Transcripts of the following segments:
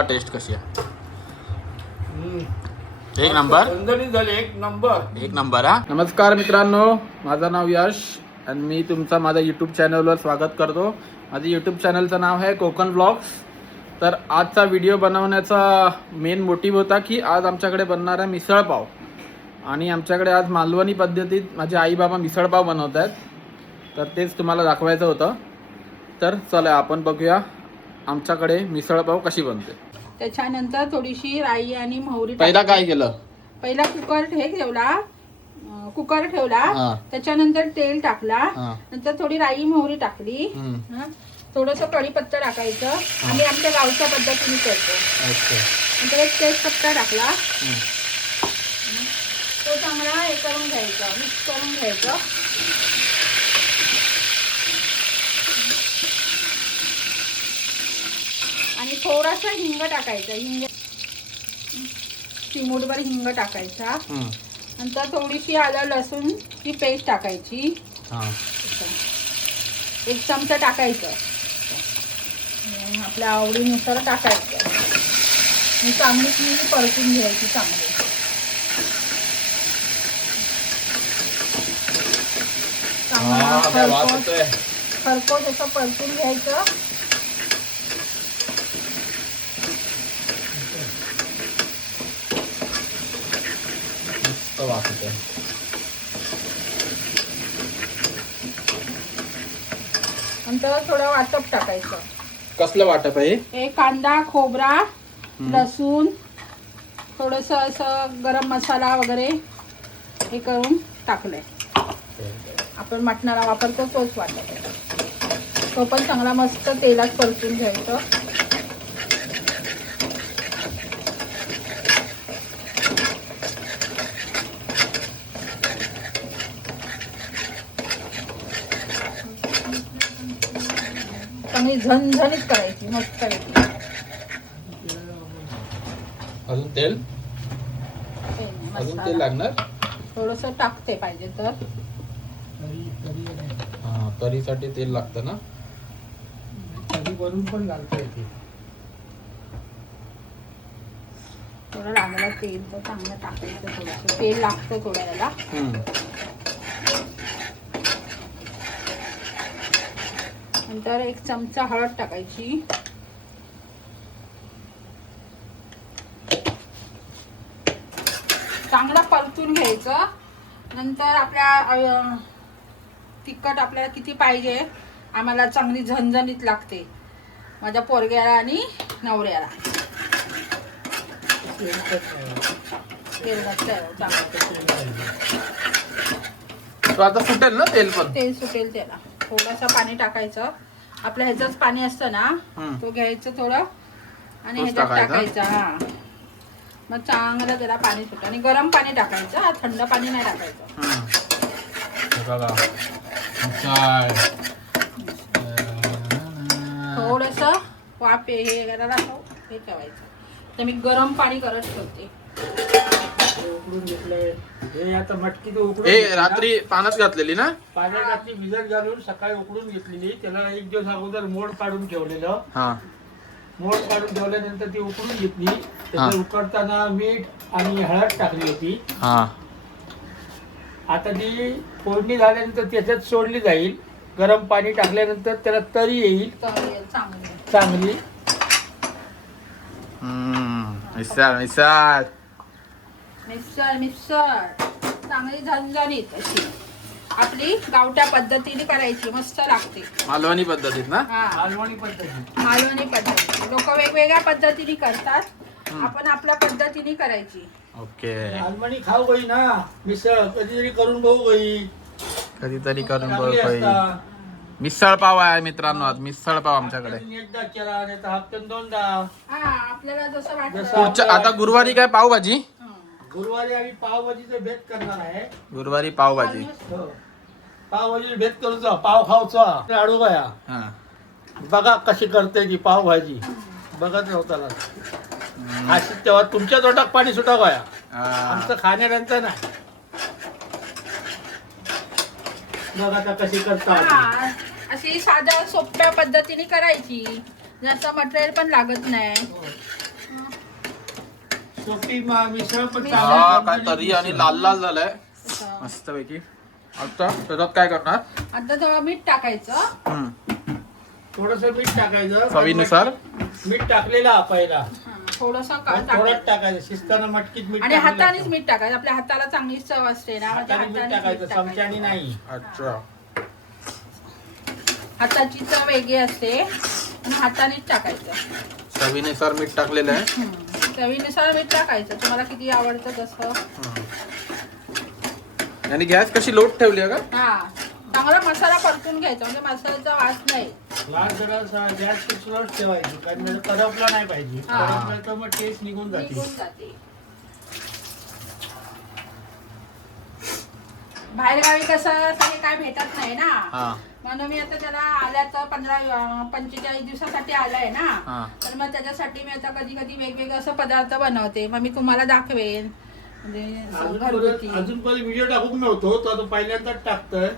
Taste कशी आहे? एक नंबर झाले एक नंबर एक नंबर हा? नमस्कार मित्रांनो माझं नाव यश आणि मी तुमचं माझ्या यूट्यूब चॅनलवर स्वागत करतो. माझं यूट्यूब चॅनलचं नाव आहे कोकण ब्लॉग्स तर आजचा व्हिडिओ बनवण्याचा मेन मोटिव्ह होता की आज आमच्याकडे बनणार आहे मिसळपाव आणि आमच्याकडे आज मालवणी पद्धतीत माझे आई बाबा मिसळपाव बनवत आहेत तर तेच तुम्हाला दाखवायचं होतं. तर चला आपण बघूया. आमच्याकडे मिसळपाव कशी बनते? त्याच्यानंतर थोडीशी राई आणि मोहरी पहिला. काय केलं? पहिला कुकर हे ठेवला. अं, कुकर ठेवला. त्याच्यानंतर तेल टाकला. हा. नंतर थोडी राई मोहरी टाकली. हम्म. थोडस कढीपत्ता टाकायचं. आम्ही आमच्या गावच्या पद्धतीने करतो. अच्छा. नंतर एक तेजपत्ता टाकला. हम्म. तो चांगला हे करून घ्यायचा. मिक्स करून घ्यायचं. थोडासा हिंग टाकायचा हिंग. चिमूटभर हिंग टाकायचा. नंतर थोडीशी आलं लसूण ची पेस्ट टाकायची. हा. एक चमचा टाकायचं. आणि आपल्या आवडीनुसार टाकायचं. आणि चांगली ती परतून घ्यायची चांगली चांगला हा, काय वास खरपूस येतोय. खरपूस असं परतून घ्यायचं. वास. नंतर थोडं वाटप टाकायचं. कसलं वाटप आहे हे? कांदा खोबरा लसूण थोडस असं गरम मसाला वगैरे हे करून टाकलंय. आपण मटणाला वापरतो तोच आहे. तो पण चांगला मस्त तेलात परतून घ्यायचं चांगली झणझणीत करायची मस्त. अजून तेल? अजून. तेल लागणार? थोडस टाकते पाहिजे तर. हा तरीसाठी तेल लागतं ना? कधी बनवून पण घालता येते. थोडं लागलं तेल तर चांगलं टाकायचं थोडंसं. तेल लागतं थोडं याला हम्म. नंतर एक चमचा हळद टाकायची. चांगला परतून घ्यायचं. नंतर आपल्या तिखट आपल्याला किती पाहिजे आम्हाला चांगली झणझणीत लागते. माझ्या पोरग्याला आणि नवऱ्याला. तेल घातलं चांगलं. तो आता फुटेल ना तेल पण? तेल सुटेल त्याला. थोडंसं पाणी टाकायचं. आपल्या ह्याचंच पाणी असतं ना. तो घ्यायचं थोडं आणि ह्याच्यात टाकायचा? हा मग चांगलं त्याला पाणी सुटतं आणि गरम पाणी टाकायचं हा, थंड पाणी नाही टाकायचं. हे. थोडस वाफ हे हे करायला हे ठेवायचं. तर मी गरम पाणी करत. ठेवते उकडून घेतलंय. हे आता मटकी तर उकडून ए घेतली ना. रात्री पाण्यात घातलेली ना? पाण्यात घातली भिजत घालून सकाळी उकडून घेतलेली. त्याला एक दिवस अगोदर मोड काढून ठेवलेलं. हा. मोड काढून ठेवल्यानंतर ती उकडून घेतली. हा. त्याचं उकडताना मीठ आणि हळद टाकली होती. हा. आता ती फोडणी झाल्यानंतर त्याच्यात सोडली जाईल. गरम पाणी टाकल्यानंतर त्याला तरी येईल. तर चांगलं. चांगली. हम्म. मिसळ मिसळ. Mixer mixer. चांगली झणझणीत अशी. आपली गावठ्या पद्धतीने करायची मस्त लागते. मालवणी पद्धतीत ना? हा. मालवणी पद्धती मालवणी पद्धती लोक वेगवेगळ्या पद्धतीने करतात. आपण आपल्या पद्धतीने करायची. ओके. मालवणी खाऊ गई ना. मिसळ कधीतरी करून बघू गई कधीतरी करून बघ चांगली. असता. मिसळ पाव आहे मित्रांनो आज. मिसळ पाव आमच्याकडे. एकदा केला नाही तर हप्त्यातून दोनदा. हा आपल्याला जसं वाटलं जसं- पुढच्या आता गुरुवारी काय पावभाजी. गुरुवारी आम्ही पावभाजीचं भेद करणार आहे. गुरुवारी पावभाजी. हो. पावभाजीचं भेद करून जा पाव खाऊचा. आडू बाया. हा. बघा कशी करते ती पावभाजी. बघत नव्हता अशी तेव्हा तुमच्या तोटात पाणी सुटा गया हा. आमचं खाण्याऱ्यांचं नाही. बघ आता कशी करतात हा, अशी साध्या सोप्या पद्धतीने करायची. जास्त मटेरियल पण लागत नाही. ती मा- मिसळ पण मिसळ. हा काय चांगली तरी आणि लाल लाल झालाय. मस्त पैकी आता त्याच्यात काय करणार? आता थोडं मीठ टाकायचं. हम्म. थोडस मीठ टाकायचं. चवीनुसार. मीठ टाकलेलं हा पहिला. थोडस पण थोडंच टाकायचं. शिजताना मटकीत मीठ आणि टाकलेलं हातानेच असतं. मीठ टाकायचं. आपल्या हाताला चांगली चव असते ना म्हणजे हाताने मीठ टाकायचं. चमच्याने. नाही. अच्छा. हाताची चव वेगळी असते आणि हातानेच टाकायचं. चवीनुसार मीठ टाकलेलं आहे. हम्म. चवीनुसार मीठ टाकायचं. तुम्हाला किती आवडतं तसं. आणि गॅस कशी लोट ठेवली आहे का? हा. चांगला मसाला परतून घ्यायचा म्हणजे मसाल्याचा वास नाही. लाल जरा गॅस स्लोच ठेवायची कारण म्हणजे करपला नाही पाहिजे. हा. करपला तर मग टेस्ट निघून जाते. निघून जाते. बाहेरगावी कसं सगळे काय भेटत नाही ना. हा. म्हणून मी आता त्याला आल्या तर पंधरा अं, पंचेचाळीस दिवसासाठी आलाय ना. तर मग त्याच्यासाठी मी आता कधी कधी वेगवेगळे असं पदार्थ बनवते. मग मी तुम्हाला दाखवेन. म्हणजे अजून घरगुती. परत- अजून पण व्हिडिओ टाकूक नव्हतो तो आता पहिल्यांदाच टाकतोय.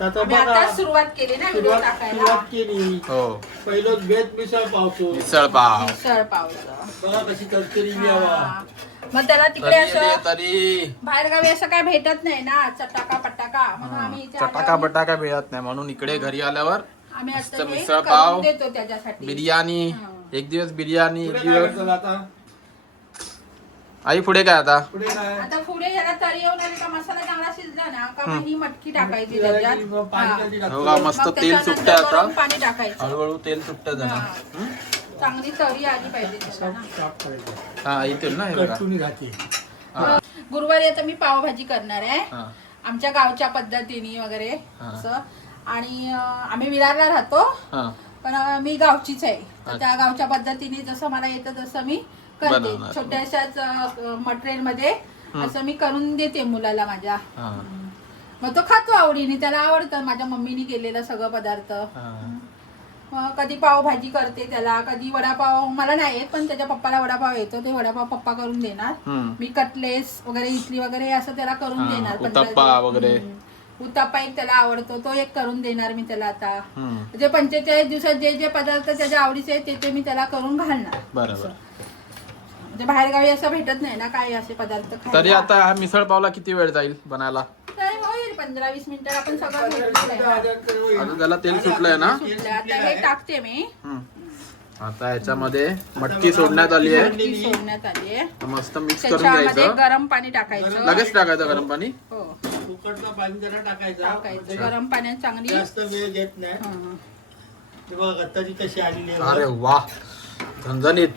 तर आता आम्ही बघा. आता सुरुवात केली ना व्हिडिओ सुरुवात टाकायला. सुरुवात केली. हो. पहिलं बेत मिसळ पावतो. मिसळ पाव. मिसळ बघा कशी तरतरी. मग त्याला तिकडे तरी असं आली तरी. बाहेरगावी असं काय भेटत नाही ना चटाका पटाका. म्हणून आम्ही इथे चटाका आल्यावर बटाका मिळत नाही. म्हणून इकडे घरी आल्यावर आम्ही मस्त पाव, करून देतो त्याच्यासाठी. बिर्याणी. एक दिवस बिर्याणी पुढे एक काय दिवस करतो आता? आई पुढे काय आता? पुढे काय? आता पुढे तरी येऊन आली का मसाला चांगला शिजला ना का हं. मग ही मटकी टाकायची त्याच्यात. की मग पाणी हा. कधी हो? का, मस्त तेल त्याच्यानंतर सुटतंय आता. गरम पाणी टाकायचं. हळूहळू तेल सुटत हा. जाणार चांगली तरी आली पाहिजे ना. हा येतील ना हे बघा कटकून राहते हा. गुरुवारी आता मी पावभाजी करणार आहे हा. आमच्या गावच्या पद्धतीने वगैरे हा. असं आणि अं, आम्ही विरारला राहतो हा. पण अं, मी गावचीच आहे तर. त्या गावच्या पद्धतीने जसं मला येतं तसं मी करते बनवणार. छोट्याशाच मटेरियलमध्ये असं मी करून देते मुलाला माझ्या हा. मग तो खातो आवडीने त्याला आवडतं माझ्या मम्मीने केलेलं सगळं पदार्थ हा. कधी पावभाजी करते त्याला कधी वडापाव मला नाही येत पण त्याच्या पप्पाला वडापाव येतो ते वडापाव पप्पा करून देणार हम्म. मी कटलेस वगैरे इडली वगैरे असं त्याला करून हा, देणार उत्तप्पा वगैरे. हम्म. उत्तप्पा एक त्याला आवडतो तो एक करून देणार मी त्याला आता हम्म. जे पंचेचाळीस दिवसात जे जे पदार्थ त्याच्या आवडीचे आहेत ते ते मी त्याला करून घालणार बरोबर म्हणजे बाहेरगावी असं भेटत नाही ना काय असे पदार्थ खायला. तरी आता हा मिसळ पावला किती वेळ जाईल बनायला तरी पंधरा वीस आपण सगळं घेतलेलं आहे. आता त्याला तेल सुटलंय ना? सुटलं. आता हे टाकते मी. हम्म. आता ह्याच्यामध्ये मटकी सोडण्यात आली आहे. मटकी सोडण्यात आली आहे. तर मस्त मिक्स करून त्याच्यामध्ये घ्यायचं. गरम पाणी टाकायचं. लगेच टाकायचं गरम पाणी? हो. उकडलं पाणी जरा टाकायचं. टाकायचं. गरम पाण्यात चांगली जास्त वेळ घेत नाही. हं. बघा कशी आलेली अरे वा. झणझणीत.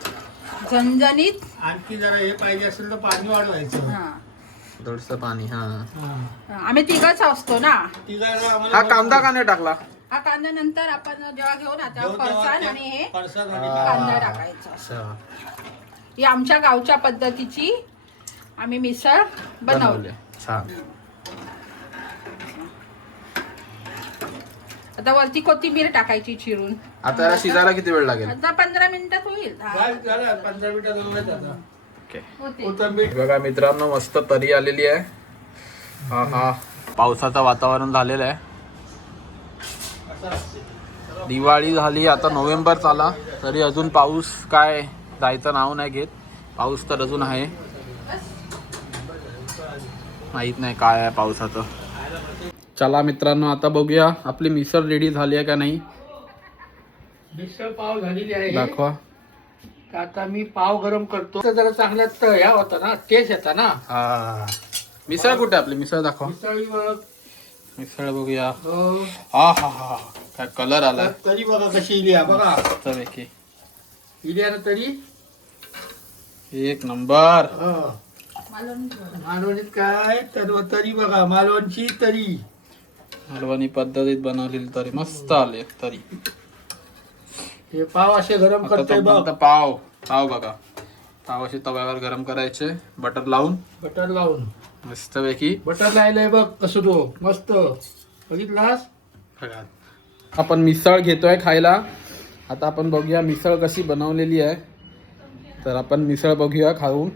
झणझणीत. आणखी जरा हे पाहिजे असेल तर पाणी वाढवायचं. हा. थोडस पाणी हा. आम्ही तिघच असतो ना. हा कांदा का नाही टाकला. हा कांदा नंतर आपण जेव्हा घेऊ ना तेव्हा फरसाण आणि हे हा. कांदा टाकायचा. ही आमच्या गावच्या पद्धतीची आम्ही मिसळ बनवली. बनवले. छान. आता वरती कोथिंबीर टाकायची चिरून. आता याला शिजायला किती वेळ लागेल? आता पंधरा मिनिटात होईल. दहा पंधरा मिनिटात. ओके बघा मित्रांनो मस्त तरी आलेली आहे. हा हा. पावसाचं वातावरण झालेलं आहे. दिवाळी झाली आता नोव्हेंबर चाला. तरी अजून पाऊस काय जायचं नाव नाही घेत. पाऊस तर अजून आहे. माहीत नाही काय आहे पावसाचं. चला मित्रांनो आता बघूया आपली मिसळ रेडी झाली आहे का नाही. मिसळ पाव झालेली आहे. दाखवा. तर आता मी पाव गरम करतो. तर जरा चांगला ह्या होता ना टेस्ट येता ना. हा. मिसळ कुठे आपली? मिसळ दाखवा. मिसळी बघ. मिसळ बघूया. हो. हा हा हा काय कलर आलाय? तरी बघा कशी इली आहे बघा. मस्तपैकी. इली आहे ना तरी? एक नंबर. हो. मालवणी मालवणीत काय? तर तरी बघा मालवणची तरी. हलवानी पद्धतीत बनवलेली तरी मस्त आले तरी. हे पाव असे गरम आता करतोय बघ. पाव पाव बघा. पाव असे तव्यावर गरम करायचे. बटर लावून. बटर लावून. मस्तपैकी. बटर लायलंय बघ कसं तो. मस्त. बघितलास? आपण मिसळ घेतोय खायला. आता आपण बघूया मिसळ कशी बनवलेली आहे. तर आपण मिसळ बघूया खाऊन.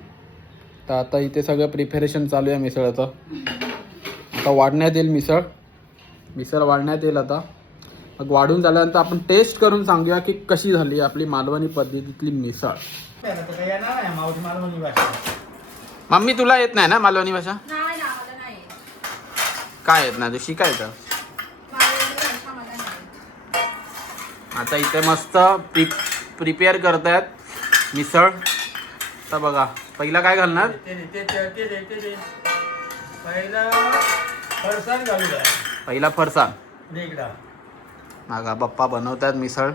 तर आता इथे सगळं प्रिपरेशन चालू आहे मिसळचं. आता वाढण्यात येईल मिसळ. मिसळ वाढण्यात येईल आता. मग वाढून झाल्यानंतर आपण टेस्ट करून सांगूया की कशी झाली आपली मालवणी पद्धतीतली मिसळ. मम्मी तुला येत नाही ना मालवणी भाषा? नाही ना मला नाही काय येत नाही? तू शिकायचं आता इथे मस्त प्रि प्रिपेअर करतायत मिसळ. तर बघा पहिला काय घालणार? ते दे, ते ते ते दे, ते दे. पहिला फरसाण घालूया पहिला फरसाण. दे इकडं. नागा पप्पा बनवतात मिसळ.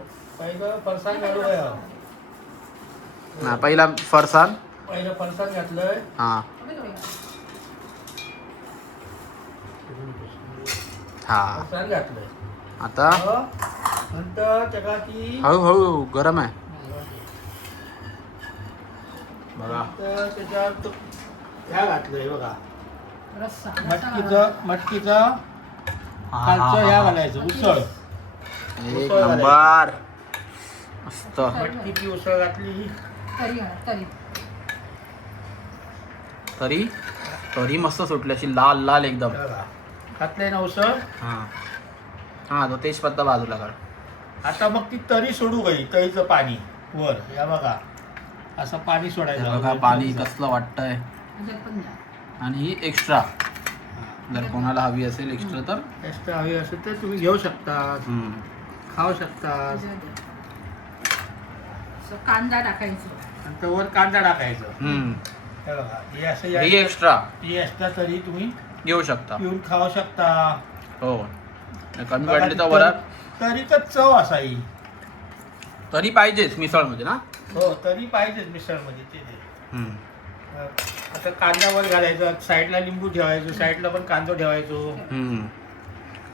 ना पहिला फरसाण. पहिलं फरसाण घातलंय. हा. हा. फरसाण आता. नंतर त्याला ती हळूहळू गरम आहे. बघा. नंतर त्याच्यात ह्या घातलंय बघा. रस्सा मटकीचं मटकीचं ह्या घालायचं उसळ. एक नंबर. मस्त. मटकीची उसळ घातली. तरी घाला, तरी. तरी? तरी मस्त सुटली अशी लाल लाल एकदम. बघा. घातलंय ना उसळ? हा. हा तो तेजपत्ता बाजूला काढ आता मग ती तरी सोडू गई तळीचं पाणी. वर या बघा. असं पाणी हे सोडायचं बघा पाणी कसलं वाटतंय. ह्याच्यात पण द्या. आणि ही एक्स्ट्रा जर कोणाला हवी असेल एक्स्ट्रा तर. एक्स्ट्रा हवी असेल तर तुम्ही घेऊ शकता. हम्म. खाऊ शकता ह्याच्यात द्या. असं कांदा टाकायचं नंतर वर कांदा टाकायचं हम्म. हे बघा हे असं ही या- एक्स्ट्रा ही एक्स्ट्रा तरी तुम्ही घेऊ शकता पिऊन खाऊ शकता हो कमी बघा पडली ती तर वरात तरी- तरीकच चव असाई तरी पाहिजेच मिसळमध्ये ना हो तरी पाहिजेच मिसळमध्ये ते ते. हम्म. आता कांदा वर घालायचा साईडला लिंबू ठेवायचं साईडला पण कांदा ठेवायचो हम्म.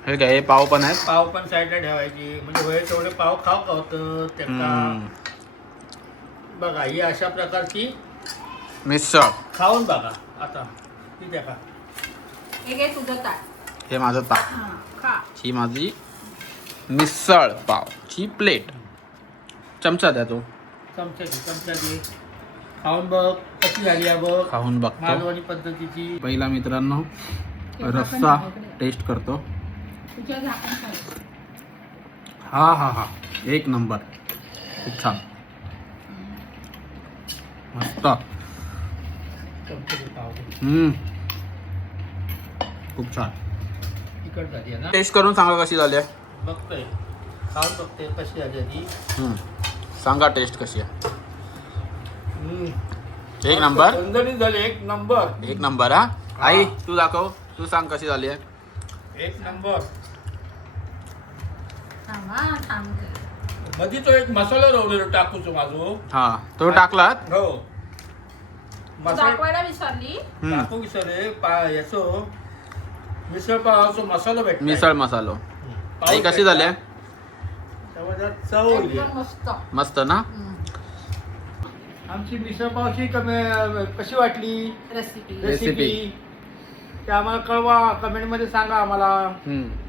हे काय हे पाव पण आहेत. पाव पण साईडला ठेवायची. म्हणजे वेळ तेवढे पाव होतं? त्याका हम्म. बघा ही अशा प्रकारची मिसळ. खाऊन बघा. आता ती का हे घे तुझं ताट. हे माझं ताक हा खा. ही माझी मिसळ पावची प्लेट. चमचा द्या तो. चमचा घे चमचा घे खाऊन बघ कशी झाली आहे बघ. खाऊन बघतो. मालवणी पद्धतीची. पहिला मित्रांनो रस्सा. टेस्ट करतो. तुझ्या झाकण खायचं हा हा हा. एक नंबर. खूप छान. मस्त. हम्म. खूप छान. तिखट झाली आहे ना टेस्ट करून सांगा कशी झाली आहे. बघतोय. खाऊन बघतोय कशी झाली हम्म. सांगा टेस्ट कशी आहे. एक नंबर. झाली एक नंबर. एक नंबर हा. आई तू दाखव. तू सांग कशी झाली आहे. एक नंबर. हा मध्ये तो एक मसाला रवलेलो टाकूचो माझो. हा तो टाकलात? हो. मसाला दाखवायला विसरली? हम्म. टाकू विसरले. पा याचो मिसळ पावाचो मसाला भेटतो मिसळ मसालो. आई कशी झाली? आहे चव एकदम मस्त. मस्त ना? हम्म. आमची मिसळ पावची कमी कशी वाटली? रेसिपी रेसिपी ते आम्हाला कळवा. कमेंटमध्ये सांगा आम्हाला. हम्म.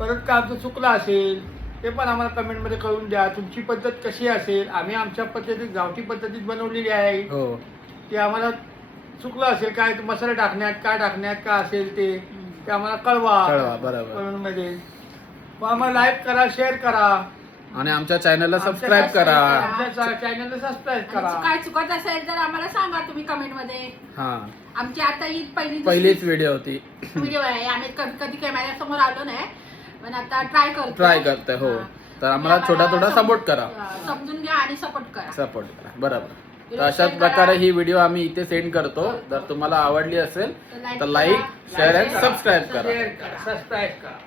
परत काय आमचं चुकलं असेल ते पण आम्हाला कमेंटमध्ये कळून द्या. तुमची पद्धत कशी असेल? आम्ही आमच्या पद्धतीत गावठी पद्धतीत बनवलेली आहे. हो. ते आम्हाला चुकलं असेल काय ते मसाले टाकण्यात काय टाकण्यात काय असेल ते ते आम्हाला कळवा कळवा, बरोबर. मध्ये. मग आम्हाला लाईक करा शेअर करा. आणि आमच्या चॅनलला सबस्क्राईब करा. आमच्या चॅनलला सबस्क्राईब करा. काय चुकत असेल तर आम्हाला सांगा तुम्ही कमेंटमध्ये. हा. आमची आता ही पहिली पहिलीच व्हिडिओ होती. व्हिडिओ आहे. आम्ही कधी कधी कॅमेऱ्या समोर आलो नाही. पण आता ट्राय करतो. ट्राय हो. तर आम्हाला छोटा थोडा सपोर्ट करा. समजून घ्या आणि सपोर्ट करा. सपोर्ट करा. बरोबर. तर अशाच प्रकारे ही व्हिडिओ आम्ही इथे सेंड करतो. हो. जर तुम्हाला आवडली असेल तर लाईक शेअर अँड सबस्क्राईब करा. करा. सबस्क्राईब करा.